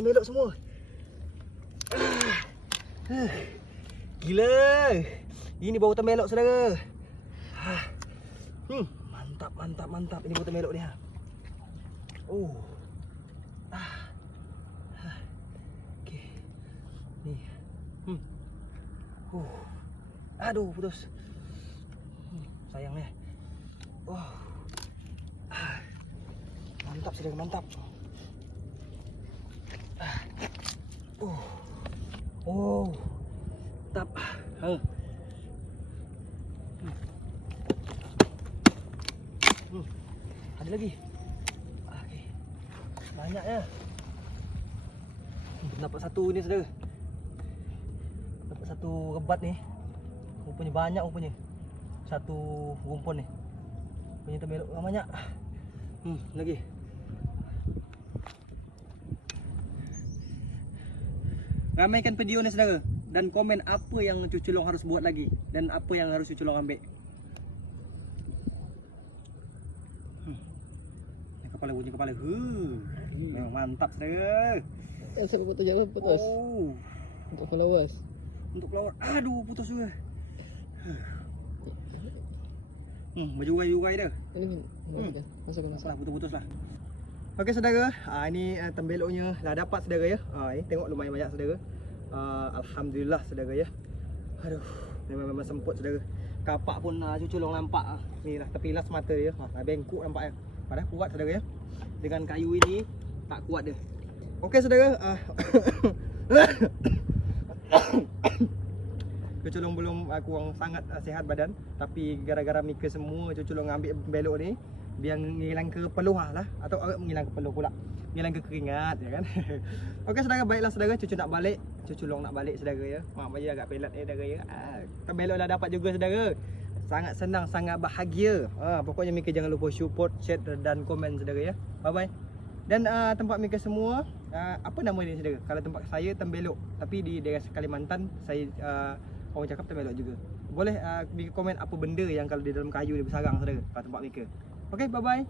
temelok semua. Gila. Ini bau temelok saudara. Mantap, mantap, mantap. Ini bau temelok dia. Oh. Okey. Ni. Aduh, putus. Sayang ni. Mantap saudara, mantap. Mantap. Ada lagi. Okey. Banyaknya. Dapat satu ni saudara. Dapat satu rebat ni. Rupanya banyak rupanya. Satu rumpun ni. Punya temelok banyak. Lagi. Ramaikan video ni saudara dan komen apa yang Cuculong harus buat lagi dan apa yang harus Cuculong ambil. Kepala bunyi kepala. Memang mantap saudara. Saya potong jalan putus. Untuk followers. Untuk followers. Aduh, putus juga. Berjuai-juai dah. Masuk. Putus-putus lah. Okey saudara, ini tembeloknya dah dapat saudara ya. Tengok lumayan banyak saudara. Alhamdulillah saudara ya. Aduh, memang semput saudara. Kapak pun Cuculong nampak. Ni lah tepi las mata dia. Bengkok nampaknya. Padahal kuat saudara ya. Dengan kayu ini tak kuat dia. Okey saudara, Cuculong belum kurang sangat sihat badan, tapi gara-gara Mika semua Cuculong ambil belok ni biar ngilang kepeluh lah, atau ngilang kepeluh pula, ngilang kekeringat ya kan. Okey saudara, baiklah saudara, Cucu nak balik, Cuculong nak balik saudara ya. Mak Maya agak pelat saudara ya. Belok dah dapat juga saudara. Sangat senang, sangat bahagia. Pokoknya Mika jangan lupa support, share dan komen saudara ya. Bye bye. Dan tempat Mika semua, apa nama ni saudara? Kalau tempat saya Tembelok, tapi di daerah Kalimantan saya orang cakap Tembelok juga. Boleh Mika komen apa benda yang kalau di dalam kayu dia bersarang saudara kat tempat Mika. Okey, bye bye.